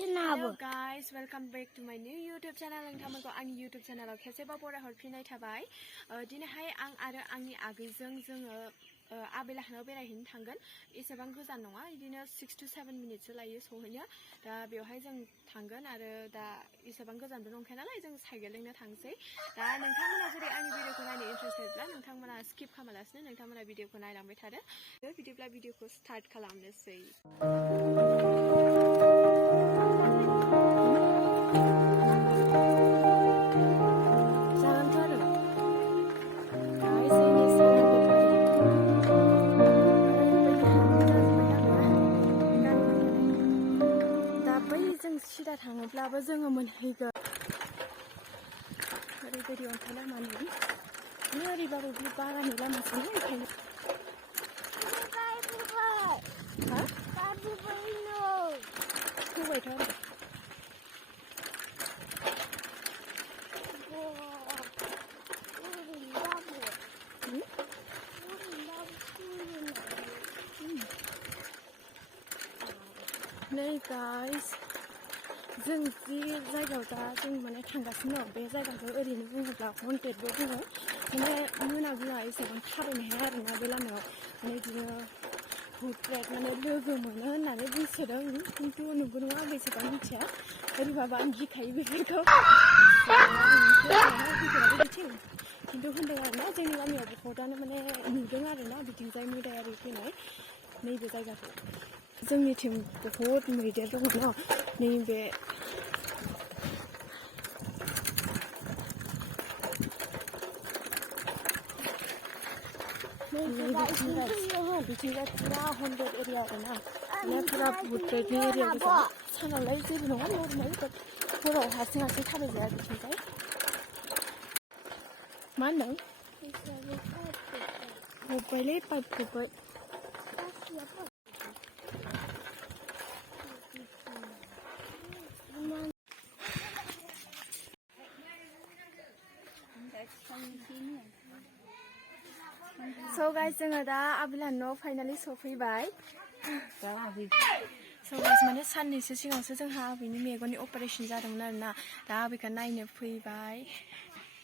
Hello guys, welcome back to my new YouTube channel. नोंथांमोनखौ आंनि YouTube channel खेबसेबाव बरायहरफिननाय थाबाय। दिनैहाय आं आरो आंनि आगैजों जोङो आबै लाहानाव बेरायहैनो थांगोन। एसेबां गोजान नङा, बिदिनो 6 to 7 मिनिटसो लायो सहैनो। दा बेवहाय जों थांगोन आरो दा एसेबां गोजानबो नंखाया नालाय जों साइकेलजोंनो थांसै। दा नोंथांमोना जुदि आंनि भिडिअखौ नायनो इन्टारेस्टेडब्ला नोंथांमोना स्किप खालामालासिनो नोंथांमोना भिडिअखौ नायलांबाय थादो। बिदिब्ला भिडिअखौ स्टार्ट खालामनोसै। सिदा थाङोब्लाबो जोङो मोनहैगोन। ओरैबायदि अन्थाइ लामा नुयो। ओरैबाबो बे बागाननि लामासो ना ओंखायनो। फैबायथ' आरो। नै गाइस, जों जि जायगायाव दा जों माने थांगासिनो दं बे जायगाखौ ओरैनो बुङोब्ला हन्टेडबो बुङो। माने मोना एसेबां थाबायनो हाया आरोना बे लामायाव। माने बिदिनो भुतफ्रा माने लोगो मोनो होननानै बुंसोदों, खिन्थु नंगौ नङा आं एसेबां मिथिया। ओरैबाबो आं गिखायो बेफोरखौ। खिन्थु होनदों आरोना जोंनि गामियाव बहुतानो माने नुदों आरोना बिथिंजाय मैदायारि फैनाय नैबे जायगाखौ। जोंनिथिं बहुद मैदेर दङ ना नैबे बिथिंजाय पुरा हन्टेड एरिया आरोना माने पुरा भुतनि एरिया गोजा। सानावलाय जेबो नङा नर्मेल, बाट हराव हारसिं थाबायजाया बिथिंजाय। मा होनदों? गबायलै पाइप गबाय। So guys, जोङो दा आबिलाहानाव फाइनालि सफैबाय। So guys, माने साननैसो सिगाङावसो जोंहा आबैनि मेगननि अपारेशन जादोंमोन आरोना। दा आबैखौ नायनो फैबाय।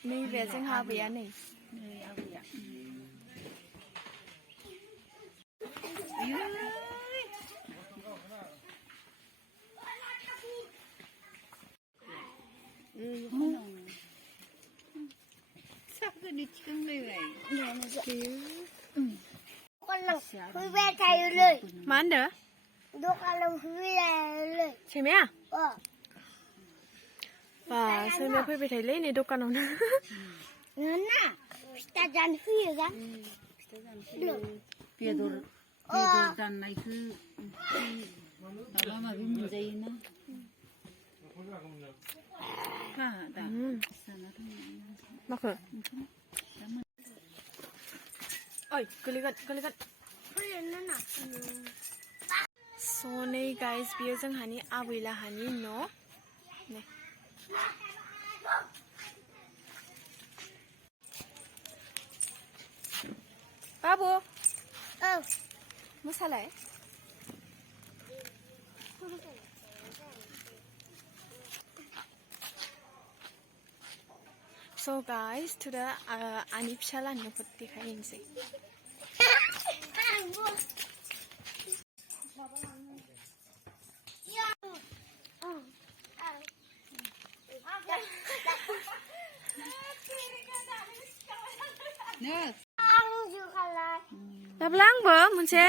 नैबे जोंहा आबैया नै। मा होनदों? सैमाया? बा सैमाया फैबाय थायोलै नै दखानावनो। फिथा जानो फैयो दा। बेदर दाननायखौ माबा माबि मोनजायोना। माखो? ओइ गोलैगोन। स' नै गाइस, बियो जोंहानि आबै लाहानि न'। नै बाबु औ मोसालाय। So guys, to the आनि फिसालानि न'खौ देखायनोसै। दाबला आंबो मोनसे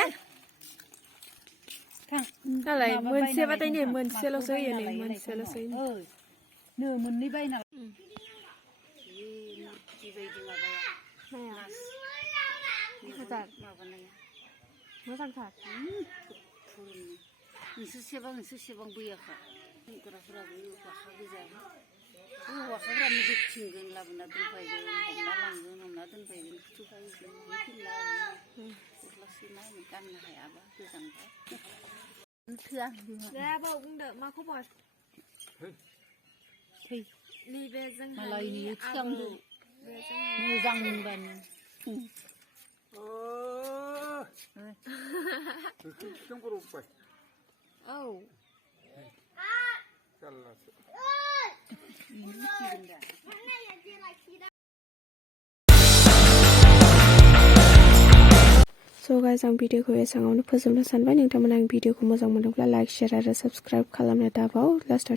दालाय मोनसेबाथाय नै मोनसेल'सो होयो नै मोनसेल'सो होयो। नो मोननै बायना मोजांथार। नोंसोरसेबां बैयाखा गथ'फोराबो वाखा गोजा। हौवासाफोरा मिथिंगोन लाबोना दोनफैगोन, हमना दोनफैगोन, फुथुखायगोन, गस्ला सुनानै गाननो हायाबा गोजांबा। थोआ। दे आबौ बुंदो मा खबर? नैबे जोंहानि आबौ मोजां मोनबानो। औ गाइस आं भिडिअखौ एसेबाङावनो फोजोबनो सानबाय। नोंथांमोना आं भिडिअखौ मोजां मोनदोंब्ला लाइक, शेयार आरो साबस्क्राइब खालामनो दाबाव। लास्टआव